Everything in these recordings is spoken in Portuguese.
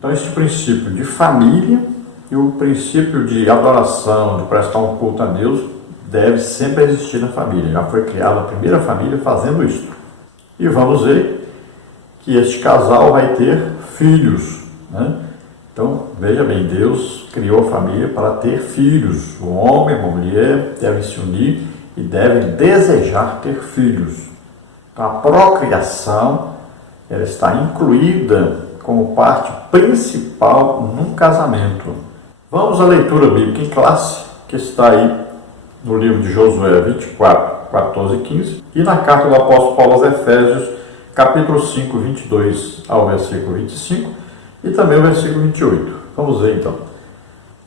Então, esse princípio de família e o princípio de adoração, de prestar um culto a Deus, deve sempre existir na família. Já foi criada a primeira família fazendo isso. E vamos ver que este casal vai ter filhos, né? Então, veja bem, Deus criou a família para ter filhos. O homem e a mulher devem se unir e devem desejar ter filhos. Então, a procriação ela está incluída como parte principal num casamento. Vamos à leitura bíblica em classe, que está aí no livro de Josué 24, 14 e 15, e na carta do apóstolo Paulo aos Efésios, capítulo 5, 22 ao versículo 25, e também o versículo 28. Vamos ver então.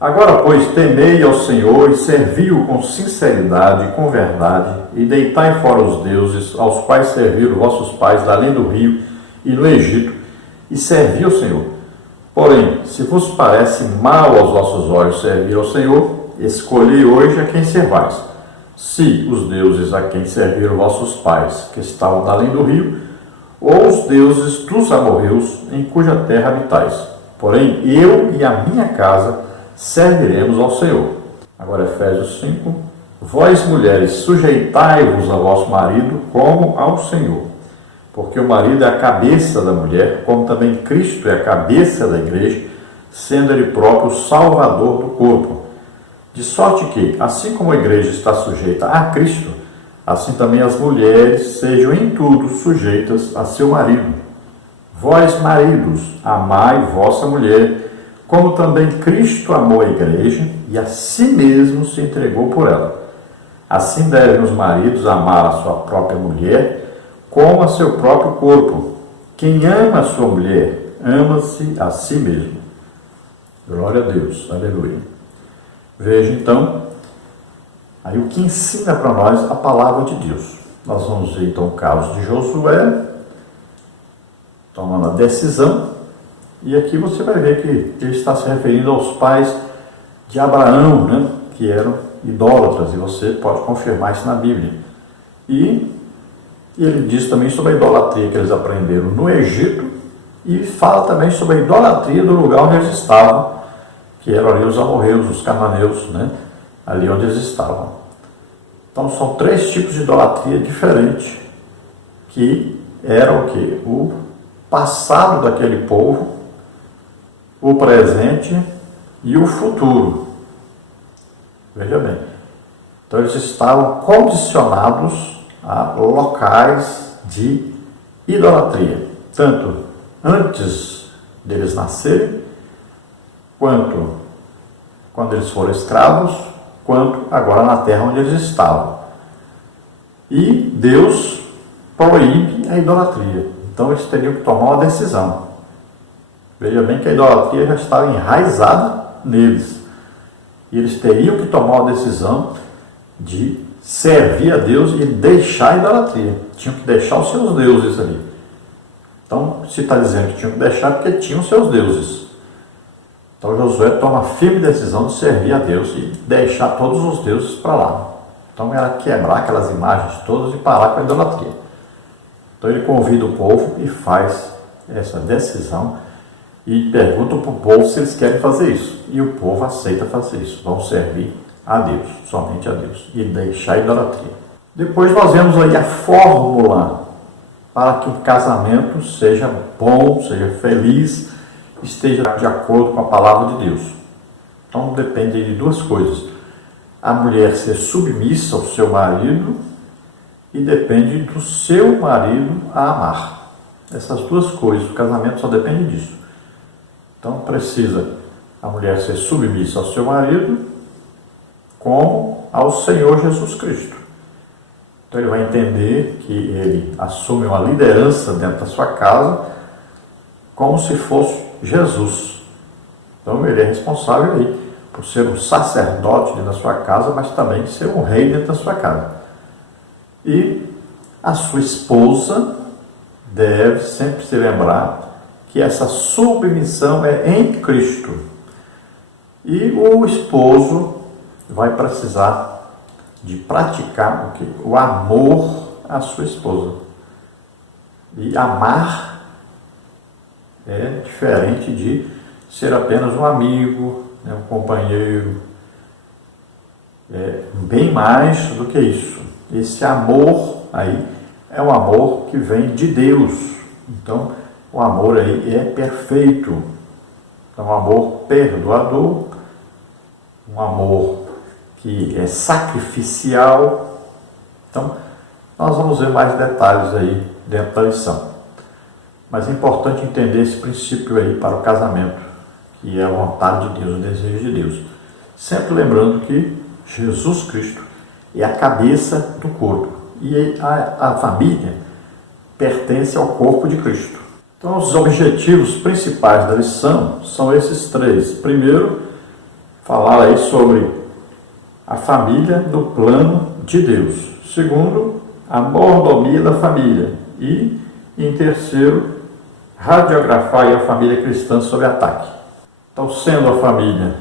Agora, pois, temei ao Senhor e servi-o com sinceridade e com verdade, e deitai fora os deuses, aos quais serviram vossos pais além do rio e no Egito, e servi ao Senhor. Porém, se vos parece mal aos vossos olhos servir ao Senhor, escolhei hoje a quem servais. Se os deuses a quem serviram vossos pais, que estavam além do rio, ou os deuses dos amorreus, em cuja terra habitais. Porém, eu e a minha casa serviremos ao Senhor. Agora, Efésios 5. Vós, mulheres, sujeitai-vos a vosso marido como ao Senhor. Porque o marido é a cabeça da mulher, como também Cristo é a cabeça da igreja, sendo ele próprio o salvador do corpo. De sorte que, assim como a igreja está sujeita a Cristo, assim também as mulheres sejam em tudo sujeitas a seu marido. Vós, maridos, amai vossa mulher, como também Cristo amou a igreja e a si mesmo se entregou por ela. Assim devem os maridos amar a sua própria mulher, como a seu próprio corpo. Quem ama a sua mulher, ama-se a si mesmo. Glória a Deus, aleluia. Veja então, aí o que ensina para nós a palavra de Deus. Nós vamos ver então o caso de Josué, tomando a decisão, e aqui você vai ver que ele está se referindo aos pais de Abraão, né, que eram idólatras, e você pode confirmar isso na Bíblia. E ele diz também sobre a idolatria que eles aprenderam no Egito e fala também sobre a idolatria do lugar onde eles estavam, que eram ali os amorreus, os cananeus, né? Ali onde eles estavam. Então são três tipos de idolatria diferentes que eram o quê? O passado daquele povo, o presente e o futuro. Veja bem. Então eles estavam condicionados a locais de idolatria, tanto antes deles nascerem, quanto quando eles foram escravos, quanto agora na terra onde eles estavam. E Deus proíbe a idolatria. Então eles teriam que tomar uma decisão. Veja bem que a idolatria já estava enraizada neles. E eles teriam que tomar uma decisão de servir a Deus e deixar a idolatria. Tinham que deixar os seus deuses ali. Então, se está dizendo que tinham que deixar, porque tinham seus deuses. Então, Josué toma a firme decisão de servir a Deus e deixar todos os deuses para lá. Então, era quebrar aquelas imagens todas e parar com a idolatria. Então, ele convida o povo e faz essa decisão e pergunta para o povo se eles querem fazer isso. E o povo aceita fazer isso. Vão servir a Deus, somente a Deus, e deixar a idolatria. Depois nós vemos aí a fórmula para que o casamento seja bom, seja feliz, esteja de acordo com a palavra de Deus. Então depende de duas coisas: a mulher ser submissa ao seu marido e depende do seu marido a amar. Essas duas coisas, o casamento só depende disso. Então precisa a mulher ser submissa ao seu marido como ao Senhor Jesus Cristo. Então ele vai entender que ele assume uma liderança dentro da sua casa como se fosse Jesus. Então ele é responsável aí por ser um sacerdote dentro da sua casa, mas também ser um rei dentro da sua casa. E a sua esposa deve sempre se lembrar que essa submissão é em Cristo. E o esposo vai precisar de praticar o quê? O amor à sua esposa. E amar é diferente de ser apenas um amigo, né, um companheiro. Bem mais do que isso. Esse amor aí é um amor que vem de Deus. Então, o amor aí é perfeito. É um amor perdoador, um amor que é sacrificial. Então, nós vamos ver mais detalhes aí dentro da lição. Mas é importante entender esse princípio aí para o casamento, que é a vontade de Deus, o desejo de Deus. Sempre lembrando que Jesus Cristo é a cabeça do corpo e a família pertence ao corpo de Cristo. Então, os objetivos principais da lição são esses três. Primeiro, falar aí sobre a família no plano de Deus. Segundo, a mordomia da família. E, em terceiro, radiografar a família cristã sob ataque. Então, sendo a família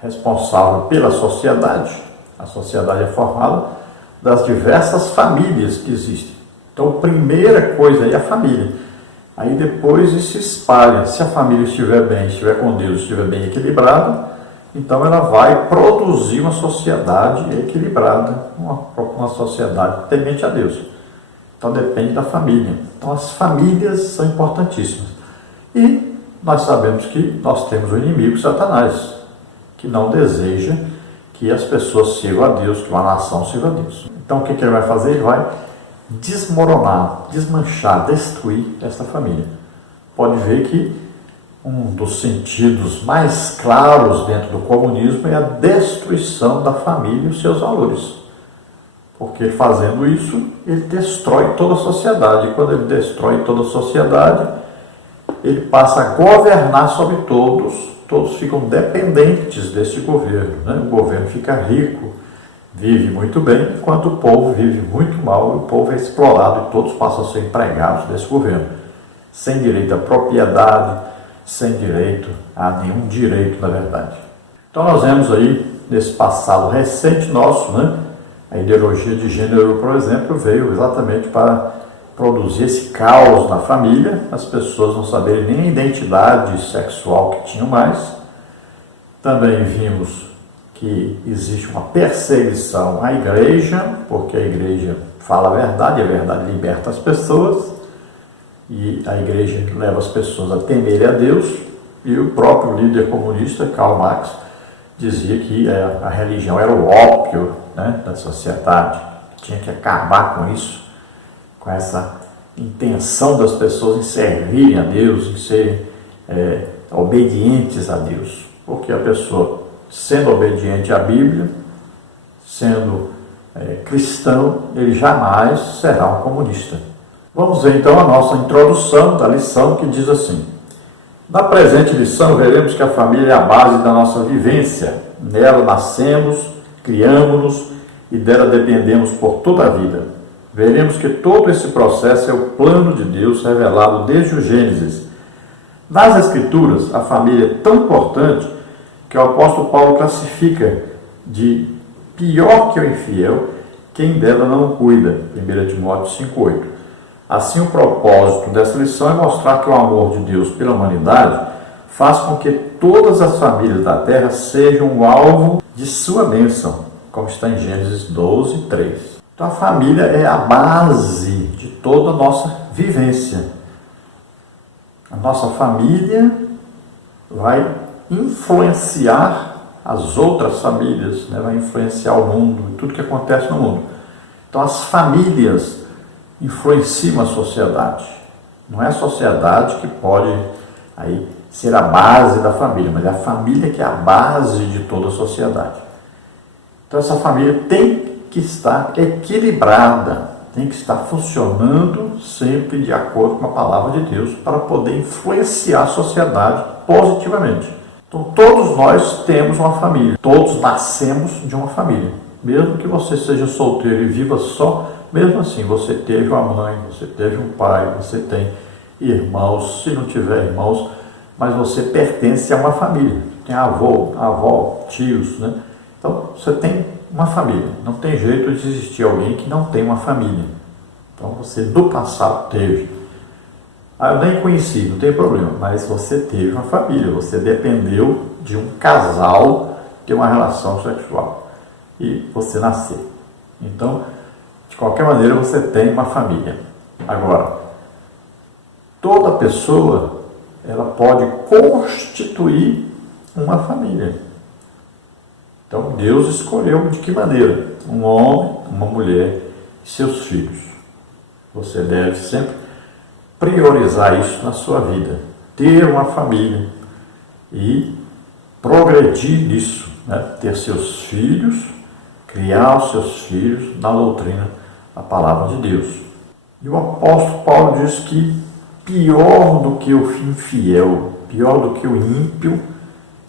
responsável pela sociedade, a sociedade é formada das diversas famílias que existem. Então, a primeira coisa aí é a família. Aí depois isso se espalha. Se a família estiver bem, estiver com Deus, estiver bem equilibrada, então ela vai produzir uma sociedade equilibrada, uma sociedade temente a Deus. Então depende da família. Então as famílias são importantíssimas. E nós sabemos que nós temos o inimigo, Satanás, que não deseja que as pessoas sirvam a Deus, que uma nação sirva a Deus. Então o que ele vai fazer? Ele vai desmoronar, desmanchar, destruir essa família. Pode ver que um dos sentidos mais claros dentro do comunismo é a destruição da família e os seus valores. Porque fazendo isso, ele destrói toda a sociedade. E quando ele destrói toda a sociedade, ele passa a governar sobre todos. Todos ficam dependentes desse governo, né? O governo fica rico, vive muito bem, enquanto o povo vive muito mal e o povo é explorado e todos passam a ser empregados desse governo, sem direito à propriedade, sem direito a nenhum direito, na verdade. Então nós vemos aí, nesse passado recente nosso, né, a ideologia de gênero, por exemplo, veio exatamente para produzir esse caos na família, as pessoas não saberem nem a identidade sexual que tinham mais. Também vimos que existe uma perseguição à igreja, porque a igreja fala a verdade liberta as pessoas, e a igreja leva as pessoas a temerem a Deus, e o próprio líder comunista, Karl Marx, dizia que a religião era o ópio, né, da sociedade, tinha que acabar com isso, com essa intenção das pessoas em servirem a Deus, em serem obedientes a Deus, porque a pessoa, sendo obediente à Bíblia, sendo cristão, ele jamais será um comunista. Vamos ver então a nossa introdução da lição, que diz assim: na presente lição veremos que a família é a base da nossa vivência. Nela nascemos, criamos-nos e dela dependemos por toda a vida. Veremos que todo esse processo é o plano de Deus revelado desde o Gênesis. Nas Escrituras, a família é tão importante que o apóstolo Paulo classifica de pior que o infiel quem dela não cuida. 1 Timóteo 5,8. Assim, o propósito dessa lição é mostrar que o amor de Deus pela humanidade faz com que todas as famílias da terra sejam o alvo de sua bênção, como está em Gênesis 12:3. Então, a família é a base de toda a nossa vivência. A nossa família vai influenciar as outras famílias, né? Vai influenciar o mundo, tudo que acontece no mundo. Então, as famílias influenciam a sociedade. Não é a sociedade que pode aí ser a base da família, mas é a família que é a base de toda a sociedade. Então, essa família tem que estar equilibrada, tem que estar funcionando sempre de acordo com a palavra de Deus para poder influenciar a sociedade positivamente. Então, todos nós temos uma família, todos nascemos de uma família. Mesmo que você seja solteiro e viva só, mesmo assim, você teve uma mãe, você teve um pai, você tem irmãos, se não tiver irmãos, mas você pertence a uma família. Tem avô, avó, tios, né? Então, você tem uma família. Não tem jeito de existir alguém que não tem uma família. Então, você do passado teve. Ah, eu nem conheci, não tem problema, mas você teve uma família, você dependeu de um casal ter uma relação sexual e você nasceu. Então, de qualquer maneira, você tem uma família. Agora, toda pessoa, ela pode constituir uma família. Então, Deus escolheu de que maneira? Um homem, uma mulher e seus filhos. Você deve sempre priorizar isso na sua vida. Ter uma família e progredir nisso, né? Ter seus filhos, criar os seus filhos na doutrina da palavra de Deus. E o apóstolo Paulo diz que pior do que o infiel, pior do que o ímpio,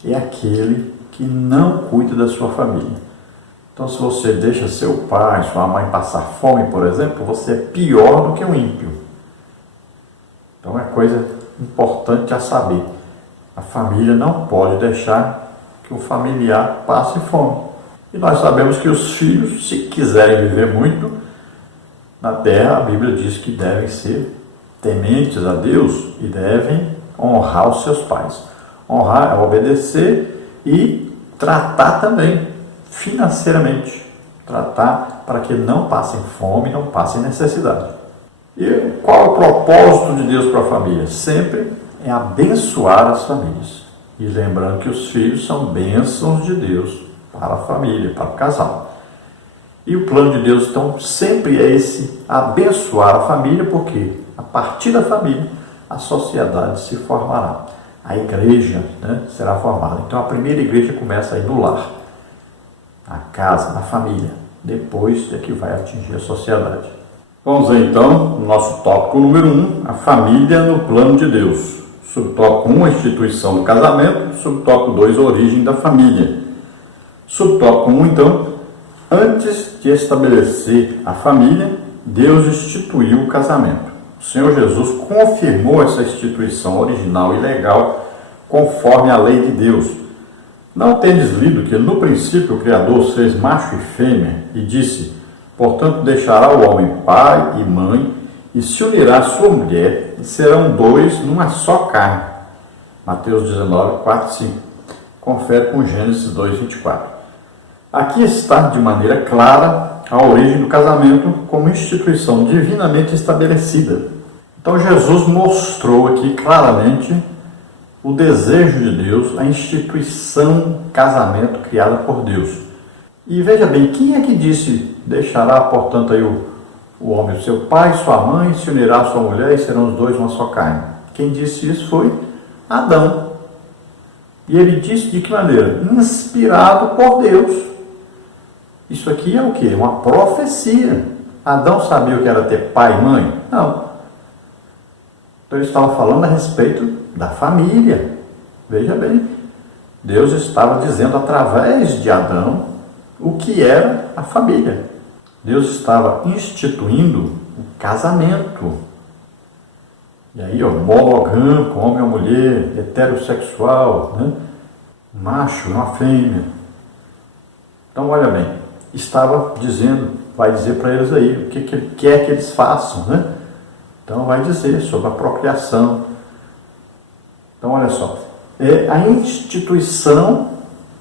é aquele que não cuida da sua família. Então, se você deixa seu pai, sua mãe passar fome, por exemplo, você é pior do que um ímpio. Então, é coisa importante a saber. A família não pode deixar que o familiar passe fome. E nós sabemos que os filhos, se quiserem viver muito na terra, a Bíblia diz que devem ser tementes a Deus e devem honrar os seus pais. Honrar é obedecer e tratar também financeiramente. Tratar para que não passem fome, não passem necessidade. E qual é o propósito de Deus para a família? Sempre é abençoar as famílias. E lembrando que os filhos são bênçãos de Deus para a família, para o casal. E o plano de Deus, então, sempre é esse abençoar a família, porque a partir da família a sociedade se formará. A igreja, né, será formada. Então a primeira igreja começa aí no lar, na casa, na família. Depois é que vai atingir a sociedade. Vamos ver então o nosso tópico número 1, a família no plano de Deus. Subtópico 1, a instituição do casamento. Subtópico 2, a origem da família. Subtópico 1, então, antes de estabelecer a família, Deus instituiu o casamento. O Senhor Jesus confirmou essa instituição original e legal conforme a lei de Deus. Não tendes lido que no princípio o Criador fez macho e fêmea e disse: portanto deixará o homem pai e mãe e se unirá à sua mulher e serão dois numa só carne. Mateus 19, 4, 5. Confere com Gênesis 2, 24. Aqui está de maneira clara a origem do casamento como instituição divinamente estabelecida. Então Jesus mostrou aqui claramente o desejo de Deus, a instituição casamento criada por Deus. E veja bem, quem é que disse: deixará, portanto, aí o homem, seu pai, sua mãe, se unirá à sua mulher e serão os dois uma só carne? Quem disse isso foi Adão. E ele disse de que maneira? Inspirado por Deus. Isso aqui é o quê? Uma profecia. Adão sabia o que era ter pai e mãe? Não. Então ele estava falando a respeito da família. Veja bem, Deus estava dizendo através de Adão o que era a família. Deus estava instituindo o casamento. E aí, monogâmico, homem ou mulher, heterossexual, né? Macho, uma fêmea. Então, olha bem, estava dizendo, vai dizer para eles aí o que ele quer que eles façam, né? Então, vai dizer sobre a procriação. Então, olha só, é a instituição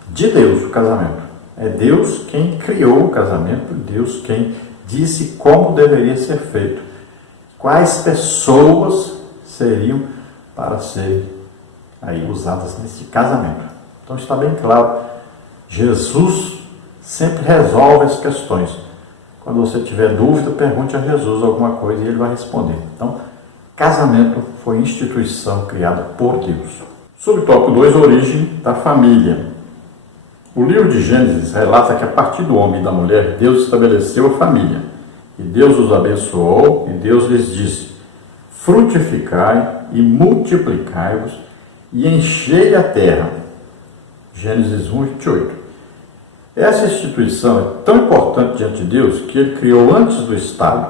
de Deus o casamento. É Deus quem criou o casamento, Deus quem disse como deveria ser feito, quais pessoas seriam para serem aí usadas nesse casamento. Então está bem claro, Jesus sempre resolve as questões. Quando você tiver dúvida, pergunte a Jesus alguma coisa e ele vai responder. Então, casamento foi instituição criada por Deus. Subtópico 2, origem da família. O livro de Gênesis relata que a partir do homem e da mulher, Deus estabeleceu a família. E Deus os abençoou e Deus lhes disse: frutificai e multiplicai-vos e enchei a terra. Gênesis 1, 28. Essa instituição é tão importante diante de Deus que ele criou antes do Estado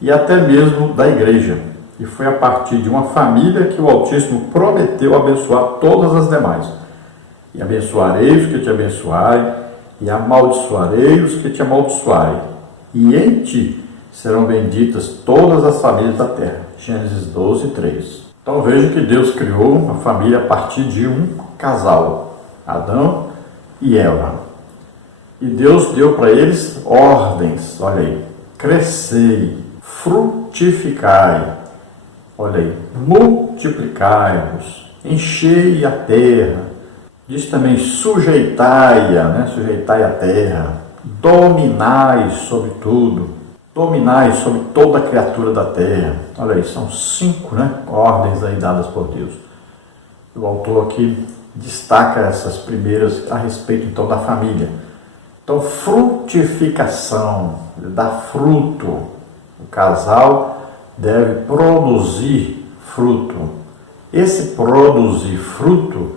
e até mesmo da igreja. E foi a partir de uma família que o Altíssimo prometeu abençoar todas as demais. E abençoarei os que te abençoarem, e amaldiçoarei os que te amaldiçoarem. E em ti serão benditas todas as famílias da terra. Gênesis 12, 3. Então veja que Deus criou uma família a partir de um casal, Adão e Eva. E Deus deu para eles ordens, olha aí, crescei, frutificai, olha aí, multiplicai-vos, enchei a terra, diz também sujeitai-a, né? Sujeitai a terra, dominai sobre tudo, dominai sobre toda a criatura da terra. Olha aí, são 5, né, ordens aí dadas por Deus. O autor aqui destaca essas primeiras a respeito então da família. Então, frutificação, dar fruto. O casal deve produzir fruto. Esse produzir fruto,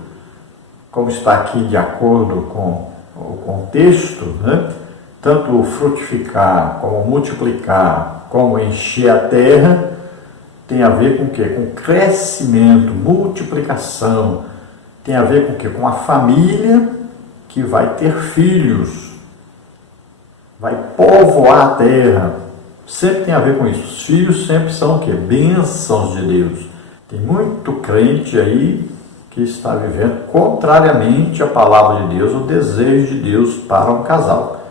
como está aqui de acordo com o contexto, né? Tanto frutificar, como multiplicar, como encher a terra, tem a ver com o quê? Com crescimento, multiplicação. Tem a ver com o quê? Com a família que vai ter filhos, vai povoar a terra. Sempre tem a ver com isso. Os filhos sempre são o quê? Bênçãos de Deus. Tem muito crente aí que está vivendo contrariamente à palavra de Deus, o desejo de Deus para um casal.